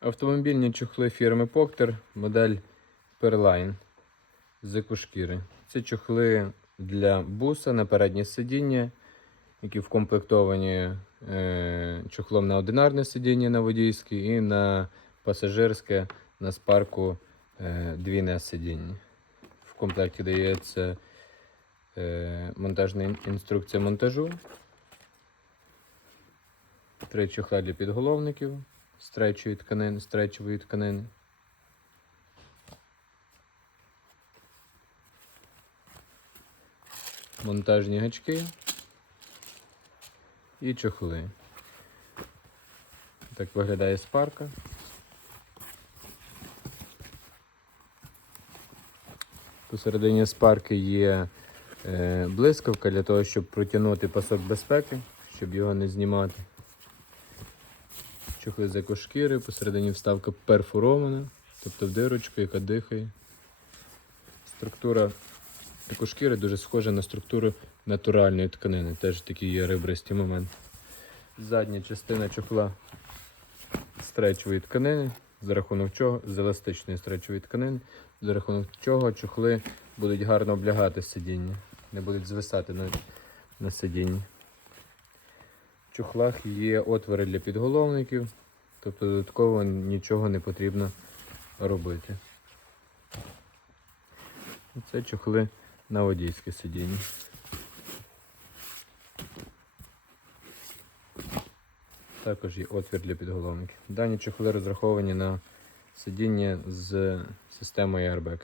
Автомобільні чохли фірми Поктер, модель Perline з екошкіри. Це чохли для буса на переднє сидіння, які вкомплектовані е, чохлом на одинарне сидіння на водійське і на пасажирське на спарку е, двійне сидіння. В комплекті дається е, монтажна інструкція монтажу. Три чохла для підголовників стречової тканини, стречової тканини. Монтажні гачки і чохли. Так виглядає спарка. Посередині спарки є е, блискавка для того, щоб протягнути пасок безпеки, щоб його не знімати. Чохли з екошкіри, посередині вставка перфорована, тобто в дирочку, яка дихає. Структура екошкіри дуже схожа на структуру натуральної тканини. Теж такі є ребристі моменти. Задня частина чохла стречової тканини, за рахунок чого з еластичної стречової тканини, за рахунок чого чохли будуть гарно облягати сидіння, не будуть звисати на, на сидінні. Чохлах є отвори для підголовників, тобто додатково нічого не потрібно робити. Це чохли на водійське сидіння. Також є отвір для підголовників. Дані чохли розраховані на сидіння з системою airbag.